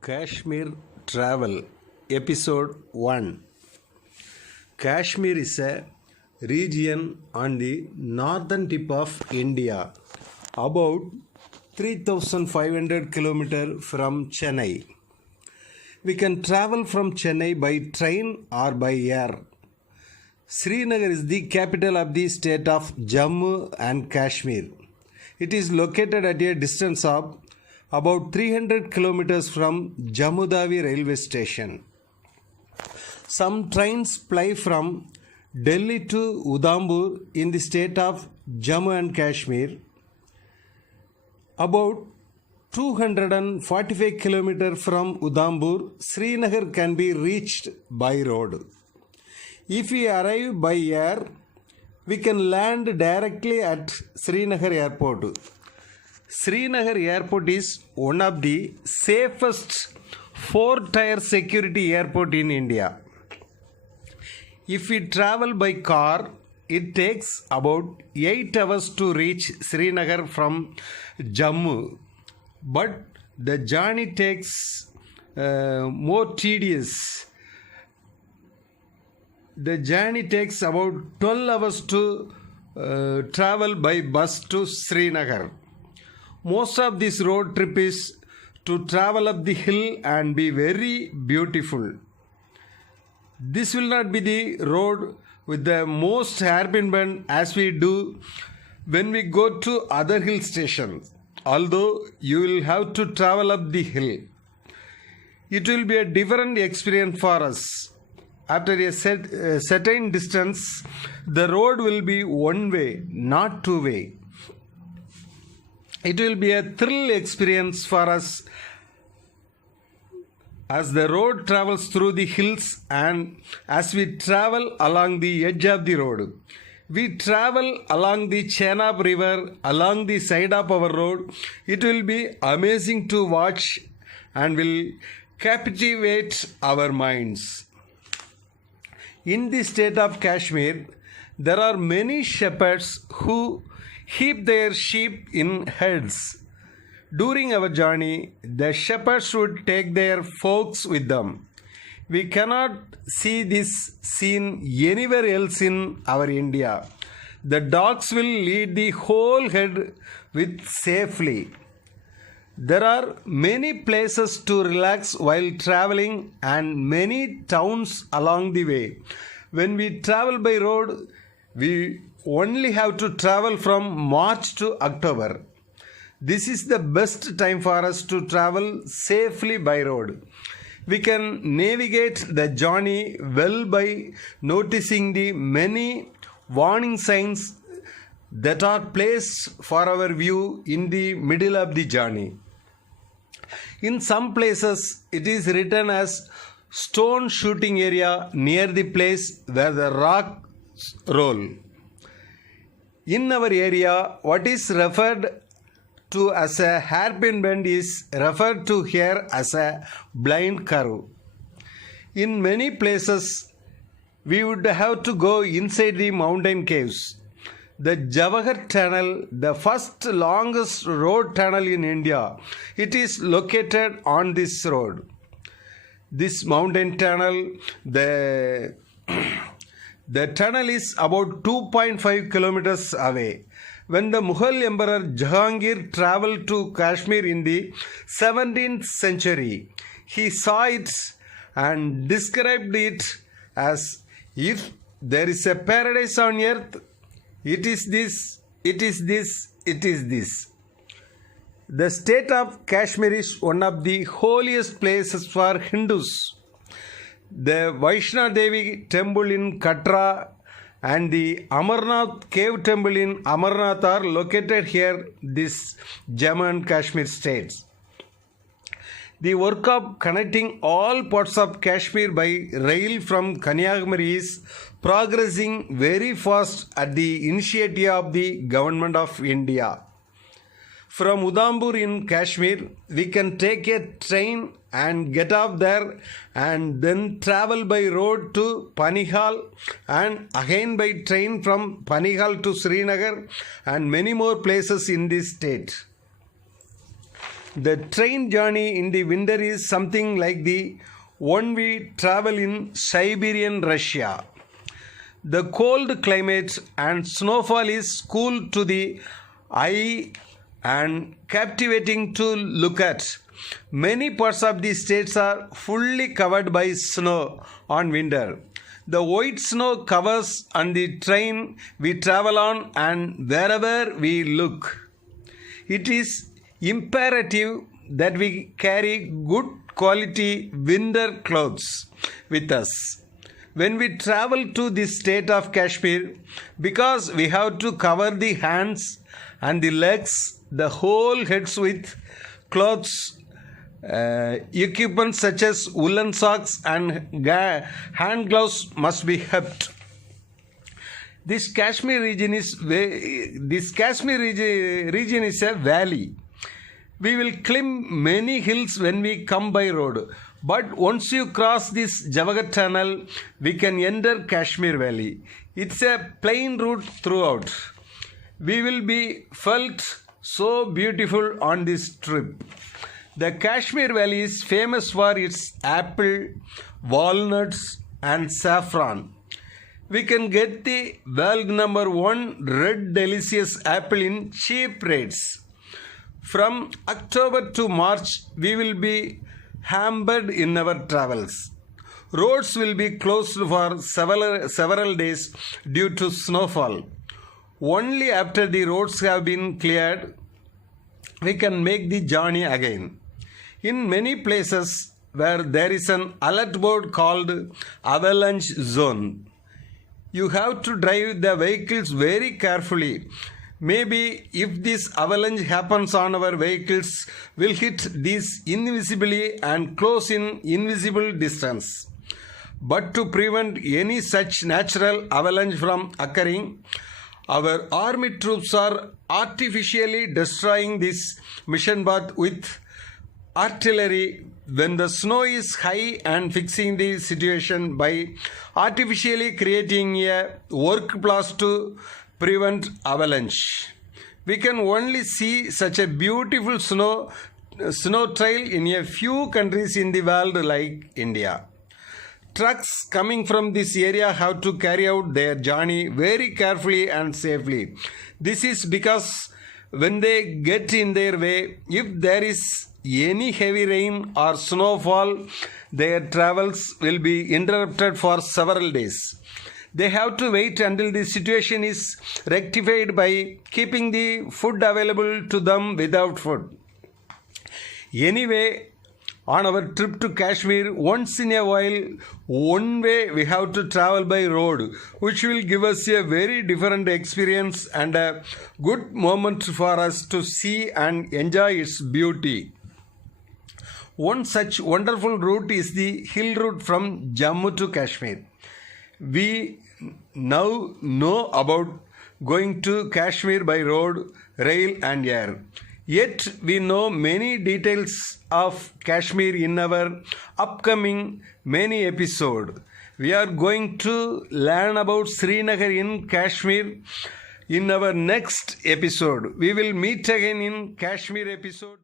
Kashmir Travel Episode 1. Kashmir is a region on the northern tip of India, about 3,500 km from Chennai. We can travel from Chennai by train or by air. Srinagar is the capital of the state of Jammu and Kashmir. It is located at a distance of about 300 kilometers from Jammu Tawi railway station. Some trains ply from Delhi to Udhampur in the state of Jammu and Kashmir. About 245 kilometers from Udhampur, Srinagar can be reached by road. If we arrive by air, we can land directly at Srinagar airport. Srinagar airport is one of the safest four-tier security airport in India. If we travel by car, it takes about 8 hours to reach Srinagar from Jammu. But the journey takes more tedious. The journey takes about 12 hours to travel by bus to Srinagar. Most of this road trip is to travel up the hill and be very beautiful. This will not be the road with the most hairpin bend as we do when we go to other hill stations, although you will have to travel up the hill. It will be a different experience for us. After a certain distance, the road will be one way, not two way. It will be a thrill experience for us as the road travels through the hills and as we travel along the edge of the road. We travel along the Chenab river along the side of our road. It will be amazing to watch and will captivate our minds. In the state of Kashmir, there are many shepherds who keep their sheep in herds. During our journey, the shepherds would take their flocks with them. We cannot see this scene anywhere else in our India. The dogs will lead the whole herd with safely. There are many places to relax while traveling and many towns along the way. When we travel by road, we only have to travel from March to October. This is the best time for us to travel safely by road. We can navigate the journey well by noticing the many warning signs that are placed for our view in the middle of the journey. In some places, it is written as stone shooting area near the place where the rocks roll. In our area, what is referred to as a hairpin bend is referred to here as a blind curve. In many places, we would have to go inside the mountain caves. The Jawahar Tunnel, the first longest road tunnel in India, it is located on this road. This mountain tunnel, the tunnel is about 2.5 kilometers away. When the Mughal Emperor Jahangir traveled to Kashmir in the 17th century, he saw it and described it as if there is a paradise on earth, it is this, it is this, it is this. The state of Kashmir is one of the holiest places for Hindus. The Vaishno Devi temple in Katra and the Amarnath cave temple in Amarnath are located here, this Jammu and Kashmir states. The work of connecting all parts of Kashmir by rail from Kanyakumari is progressing very fast at the initiative of the Government of India. From Udhampur in Kashmir, we can take a train and get off there and then travel by road to Panihal and again by train from Panihal to Srinagar and many more places in this state. The train journey in the winter is something like the one we travel in Siberian Russia. The cold climate and snowfall is cool to the eye and captivating to look at. Many parts of the states are fully covered by snow on winter. The white snow covers on the train we travel on and wherever we look. It is imperative that we carry good quality winter clothes with us when we travel to the state of Kashmir, because we have to cover the hands and the legs, the whole heads with clothes, equipment such as woolen socks and hand gloves must be kept. This Kashmir region is a valley. We will climb many hills when we come by road. But once you cross this Javagat tunnel, we can enter Kashmir Valley. It's a plain route throughout. We will be felt so beautiful on this trip. The Kashmir Valley is famous for its apple, walnuts and saffron. We can get the world #1 red delicious apple in cheap rates. From October to March, we will be hampered in our travels. Roads will be closed for several days due to snowfall. Only after the roads have been cleared, we can make the journey again. In many places where there is an alert board called avalanche zone, you have to drive the vehicles very carefully. Maybe if this avalanche happens on our vehicles, we'll hit these invisibly and close in invisible distance. But to prevent any such natural avalanche from occurring, our army troops are artificially destroying this mission path with artillery when the snow is high and fixing the situation by artificially creating a work blast to prevent avalanche. We can only see such a beautiful snow trail in a few countries in the world like India. Trucks coming from this area have to carry out their journey very carefully and safely. This is because when they get in their way, if there is any heavy rain or snowfall, their travels will be interrupted for several days. They have to wait until the situation is rectified by keeping the food available to them without food. Anyway, on our trip to Kashmir, once in a while, one way we have to travel by road, which will give us a very different experience and a good moment for us to see and enjoy its beauty. One such wonderful route is the hill route from Jammu to Kashmir. We now know about going to Kashmir by road, rail and air. Yet we know many details of Kashmir in our upcoming mini episode. We are going to learn about Srinagar in Kashmir in our next episode. We will meet again in Kashmir episode.